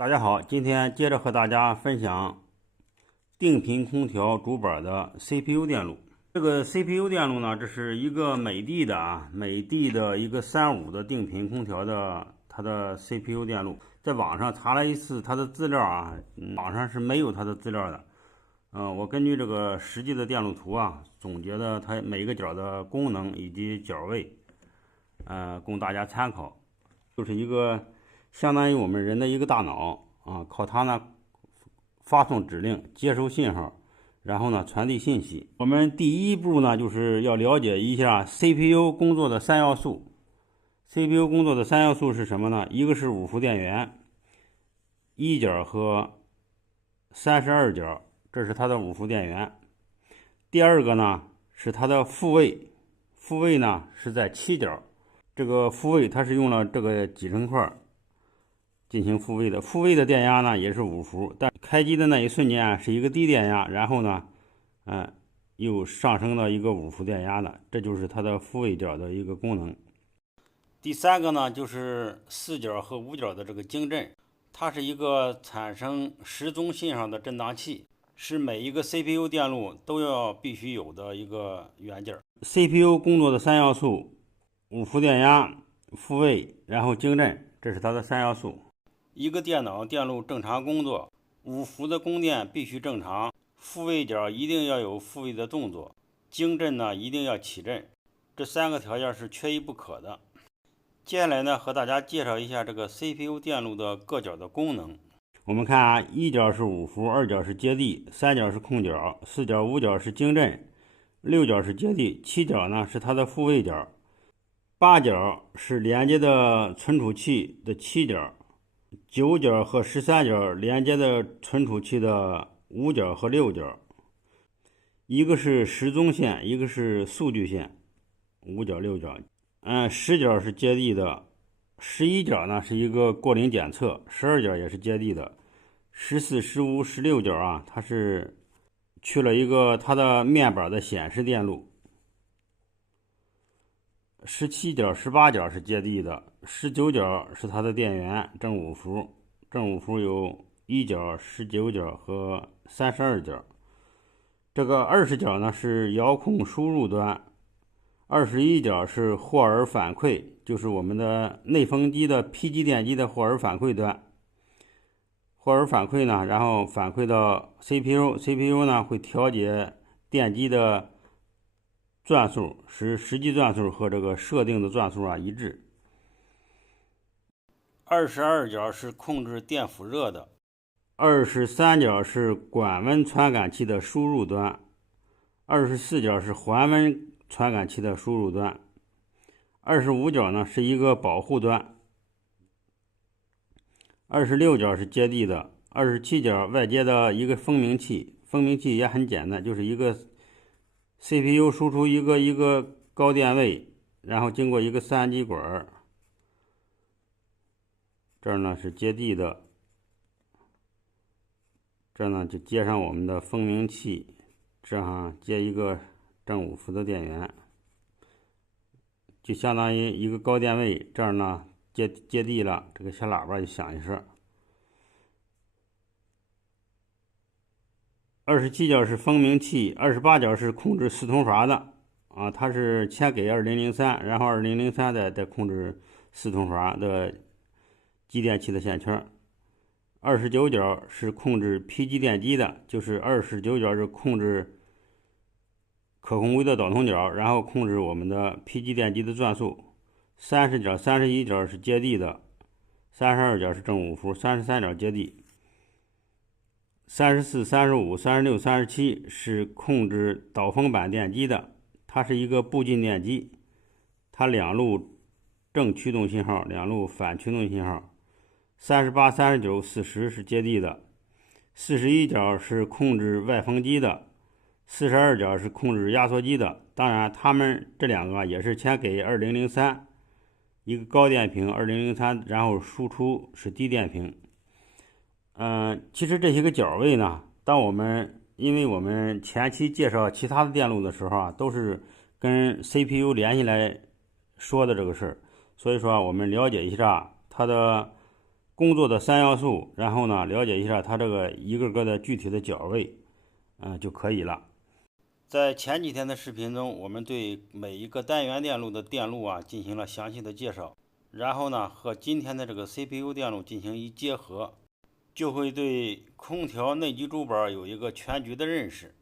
大家好，今天接着和大家分享定频空调主板的 CPU 电路。这个 CPU 电路呢，这是一个美的的一个35的定频空调的它的 CPU 电路。在网上查了一次它的资料啊，网上是没有它的资料的。我根据这个实际的电路图啊，总结的它每个角的功能以及角位，供大家参考。就是一个相当于我们人的一个大脑啊，靠它呢发送指令、接收信号，然后呢传递信息。我们第一步呢，就是要了解一下 CPU 工作的三要素。CPU 工作的三要素是什么呢？一个是五伏电源，一角和32角，这是它的五伏电源。第二个呢是它的复位，复位呢是在7角。这个复位它是用了这个几成块进行复位的，复位的电压呢也是5伏，但开机的那一瞬间是一个低电压，然后呢，又上升到一个5伏电压的，这就是它的复位角的一个功能。第三个呢就是4角和5角的这个晶振，它是一个产生时钟信号的振荡器，是每一个 CPU 电路都要必须有的一个元件。CPU 工作的三要素：五伏电压、复位，然后晶振，这是它的三要素。一个电脑电路正常工作，五伏的供电必须正常，复位角一定要有复位的动作，晶振呢一定要起振，这三个条件是缺一不可的。接下来呢，和大家介绍一下这个 CPU 电路的各角的功能。我们看啊，一角是五伏，二角是接地，三角是控角，四角、五角是晶振，六角是接地，七角呢是它的复位角，八角是连接的存储器的7角，9角和13角连接的存储器的5角和6角，一个是时钟线，一个是数据线，5角6角。10角是接地的，11角呢是一个过零检测，12角也是接地的，14、15、16角啊，它是去了一个它的面板的显示电路。17角、18角是接地的，19角是它的电源正5伏，正5伏有1角、19角和32角。这个20角呢是遥控输入端，21角是霍尔反馈，就是我们的内风机的 P 级电机的霍尔反馈端。霍尔反馈呢，然后反馈到 CPU 呢会调节电机的转速，使实际转速和这个设定的转速一致。22角是控制电辅热的，23角是管温传感器的输入端，24角是环温传感器的输入端，25角呢是一个保护端，26角是接地的，27角外接的一个蜂鸣器，蜂鸣器也很简单，就是一个 CPU 输出一个高电位，然后经过一个3极管，这儿呢是接地的，这呢就接上我们的蜂鸣器，这样接一个正5伏的电源，就相当于一个高电位，这儿呢接地了，这个小喇叭就响一声。27角是蜂鸣器，28角是控制4通阀的啊，它是先给2003，然后2003再控制4通阀的继电器的线圈。29角是控制 P 级电机的，就是29角是控制可控微的导通角，然后控制我们的 P 级电机的转速。30角、31角是接地的，32角是正5伏，33角接地。34、35、36、37是控制导风板电机的，它是一个步进电机，它两路正驱动信号，两路反驱动信号。38、39、40是接地的，41角是控制外风机的，42角是控制压缩机的。当然，它们这两个也是先给2003一个高电平2003，然后输出是低电平。其实这些个角位呢，因为我们前期介绍其他的电路的时候都是跟 CPU 联系来说的这个事儿，所以说我们了解一下它的工作的3要素，然后呢了解一下它这个一个个的具体的角位，就可以了。在前几天的视频中，我们对每一个单元电路的电路进行了详细的介绍，然后呢和今天的这个 CPU 电路进行一结合，就会对空调内机主板有一个全局的认识。